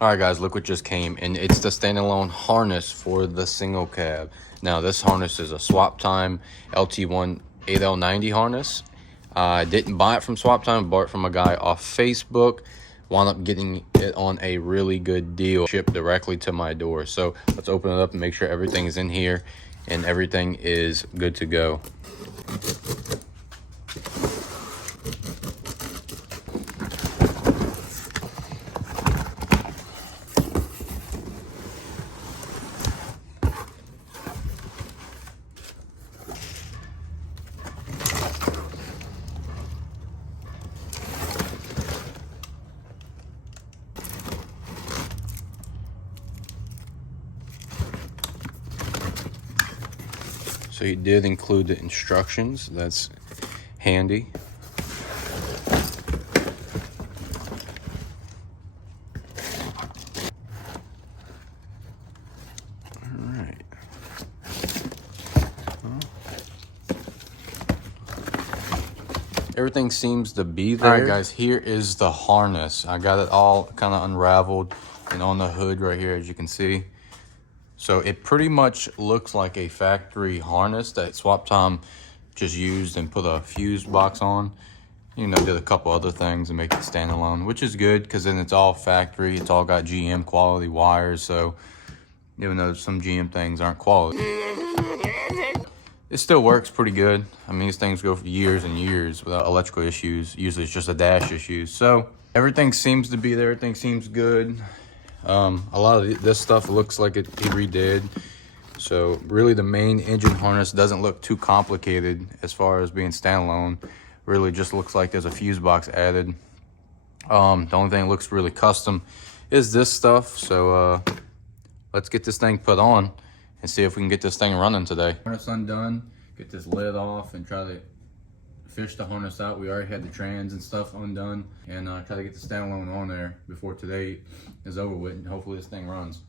All right, guys, look what just came, and it's the standalone harness for the single cab. Now, this harness is a Swap Time LT1 8L90 harness. I didn't buy it from Swap Time, bought it from a guy off Facebook. Wound up getting it on a really good deal, shipped directly to my door. So let's open it up and make sure everything is in here and everything is good to go. So he did include the instructions. That's handy. All right. Everything seems to be there. All right, guys, here is the harness. I got it all kind of unraveled and on the hood right here, as you can see. So it pretty much looks like a factory harness that Swap Time just used and put a fuse box on. You know, did a couple other things and make it standalone, which is good because then it's all factory. It's all got GM quality wires. So even though some GM things aren't quality, it still works pretty good. I mean, these things go for years and years without electrical issues. Usually it's just a dash issues. So everything seems to be there. Everything seems good. A lot of this stuff looks like he redid. So really the main engine harness doesn't look too complicated as far as being standalone. Really just looks like there's a fuse box added. The only thing that looks really custom is this stuff. So let's get this thing put on and see if we can get this thing running today. Harness undone, get this lid off and try to fish the harness out. We already had the trans and stuff undone, and try to get the standalone on there before today is over with, and hopefully this thing runs.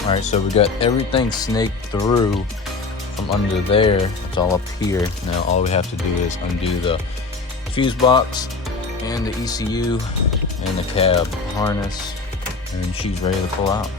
All right, so we got everything snaked through from under there. It's all up here. Now all we have to do is undo the fuse box and the ECU and the cab harness, and she's ready to pull out.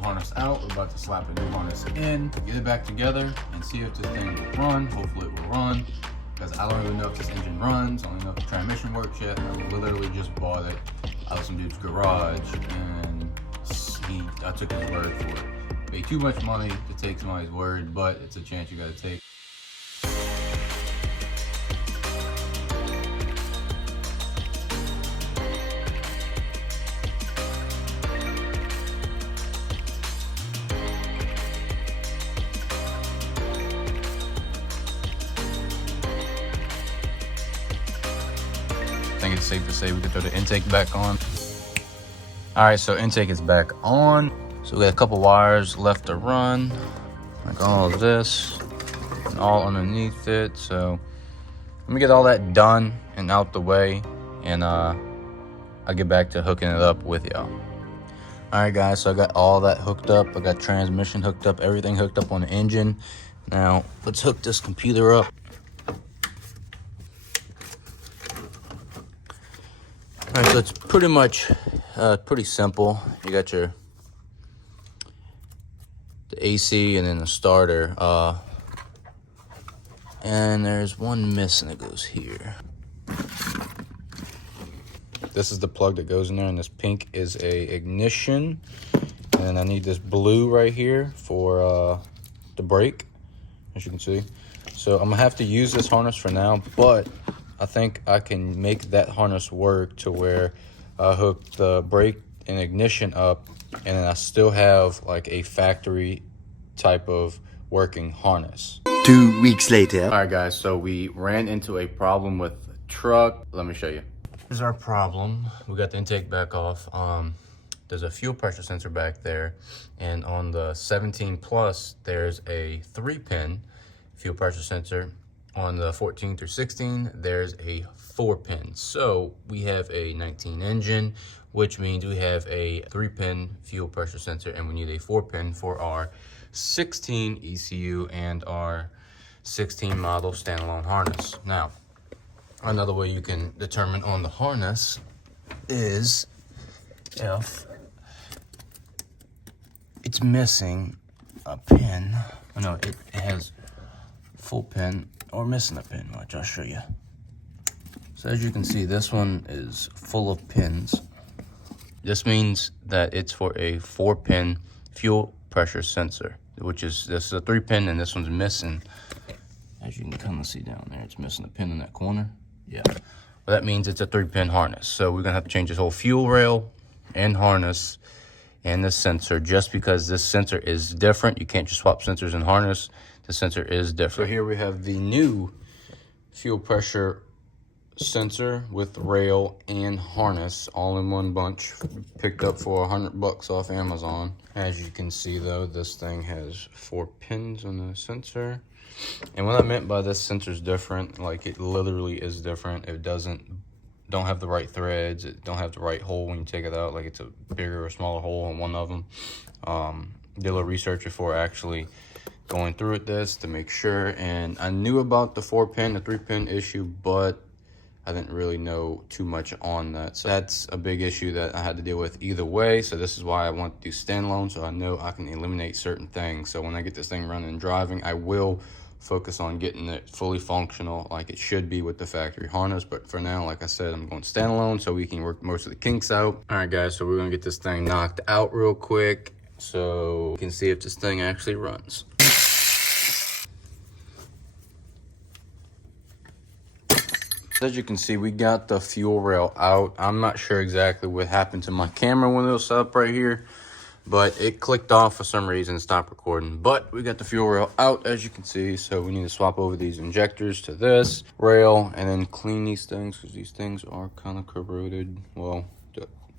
Harness out. We're about to slap a new harness in, get it back together, and see if this thing will run. Hopefully it will run, because I don't even know if this engine runs. I don't even know if the transmission works yet. I literally just bought it out of some dude's garage, and I took his word for it. Way too much money to take somebody's word, but it's a chance you got to take. I think it's safe to say we can throw the intake back on. All right, so intake is back on. So we got a couple wires left to run, like all of this and all underneath it. So let me get all that done and out the way, and I'll get back to hooking it up with y'all. All right, guys, so I got all that hooked up. I got transmission hooked up, everything hooked up on the engine. Now let's hook this computer up. All right, so it's pretty much Pretty simple. You got the AC and then the starter. And there's one missing that goes here. This is the plug that goes in there, and this pink is a ignition. And I need this blue right here for the brake, as you can see. So I'm gonna have to use this harness for now, but I think I can make that harness work to where I hook the brake and ignition up, and then I still have like a factory type of working harness. 2 weeks later. All right, guys, so we ran into a problem with the truck. Let me show you. Here's our problem. We got the intake back off. There's a fuel pressure sensor back there, and on the 17 Plus, there's a 3-pin fuel pressure sensor. On the 14 through 16, there's a 4-pin. So we have a 19 engine, which means we have a 3-pin fuel pressure sensor, and we need a 4-pin for our 16 ECU and our 16 model standalone harness. Now, another way you can determine on the harness is if it's missing a pin. Oh, no, it has full pin or missing a pin, which I'll show you. So as you can see, this one is full of pins. This means that it's for a 4-pin fuel pressure sensor, which is, this is a 3-pin and this one's missing. As you can kind of see down there, it's missing a pin in that corner. Yeah, well, that means it's a 3-pin harness. So we're gonna have to change this whole fuel rail and harness and the sensor, just because this sensor is different. You can't just swap sensors and harness. The sensor is different. So here we have the new fuel pressure sensor with rail and harness all in one bunch, picked up for $100 off Amazon. As you can see though, this thing has 4 pins on the sensor. And what I meant by this sensor is different, like it literally is different. It don't have the right threads. It don't have the right hole when you take it out. Like it's a bigger or smaller hole on one of them. Did a little research before actually going through with this to make sure. And I knew about the 4-pin, the 3-pin issue, but I didn't really know too much on that. So that's a big issue that I had to deal with either way. So this is why I want to do standalone, so I know I can eliminate certain things. So when I get this thing running and driving, I will focus on getting it fully functional like it should be with the factory harness. But for now, like I said, I'm going standalone so we can work most of the kinks out. All right, guys, so we're gonna get this thing knocked out real quick so we can see if this thing actually runs. As you can see, we got the fuel rail out. I'm not sure exactly what happened to my camera when it was set up right here, but it clicked off for some reason and stopped recording. But we got the fuel rail out, as you can see, so we need to swap over these injectors to this rail and then clean these things, because these things are kind of corroded. Well,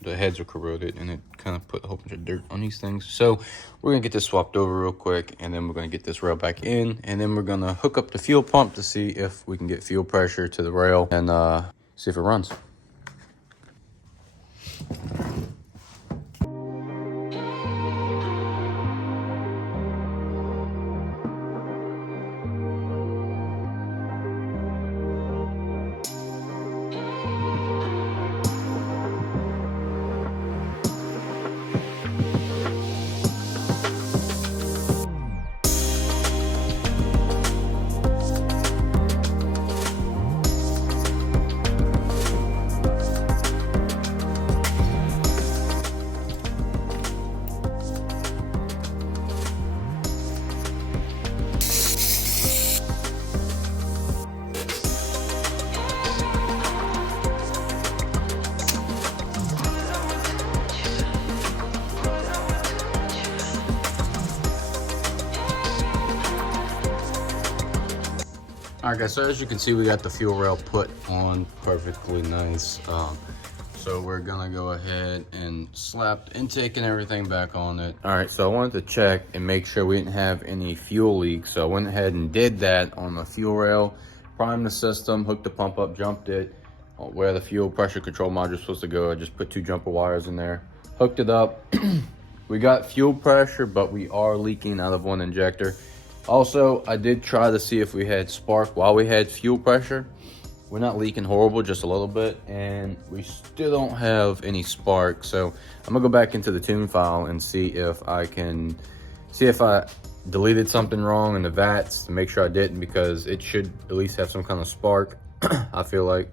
the heads are corroded, and it kind of put a whole bunch of dirt on these things. So we're gonna get this swapped over real quick, and then we're gonna get this rail back in, and then we're gonna hook up the fuel pump to see if we can get fuel pressure to the rail and see if it runs. All right, guys, so as you can see, we got the fuel rail put on perfectly nice. So we're gonna go ahead and slap the intake and everything back on it. All right, so I wanted to check and make sure we didn't have any fuel leaks. So I went ahead and did that on the fuel rail, primed the system, hooked the pump up, jumped it where the fuel pressure control module is supposed to go. I just put 2 jumper wires in there, hooked it up. We got fuel pressure, but we are leaking out of one injector. Also, I did try to see if we had spark while we had fuel pressure. we're not leaking horrible, just a little bit, and we still don't have any spark. So I'm gonna go back into the tune file and see if I deleted something wrong in the vats to make sure I didn't, because it should at least have some kind of spark, I feel like.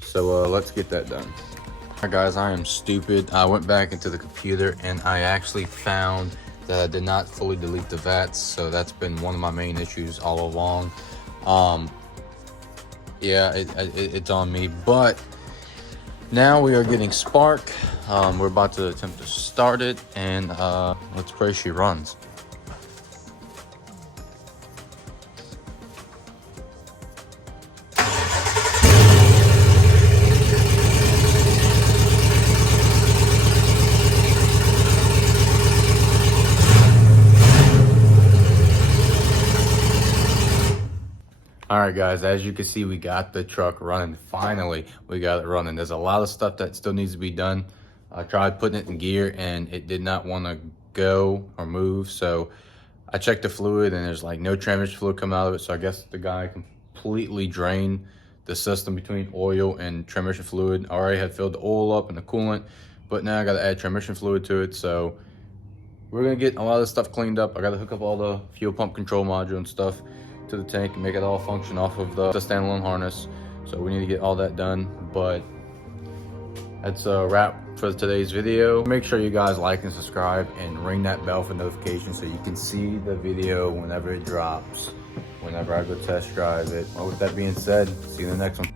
So let's get that done. All right, guys, I am stupid. I went back into the computer and I actually found that I did not fully delete the vats. So that's been one of my main issues all along. Yeah, it's on me, but now we are getting spark. We're about to attempt to start it, and let's pray she runs. All right, guys, as you can see, we got the truck running. Finally, we got it running. There's a lot of stuff that still needs to be done. I tried putting it in gear and it did not want to go or move. So I checked the fluid and there's like no transmission fluid coming out of it. So I guess the guy completely drained the system between oil and transmission fluid. I already had filled the oil up and the coolant, but now I got to add transmission fluid to it. So we're going to get a lot of this stuff cleaned up. I got to hook up all the fuel pump control module and stuff to the tank and make it all function off of the standalone harness. So we need to get all that done, but that's a wrap for today's video. Make sure you guys like and subscribe and ring that bell for notifications so you can see the video whenever it drops, whenever I go test drive it. Well, with that being said, see you in the next one.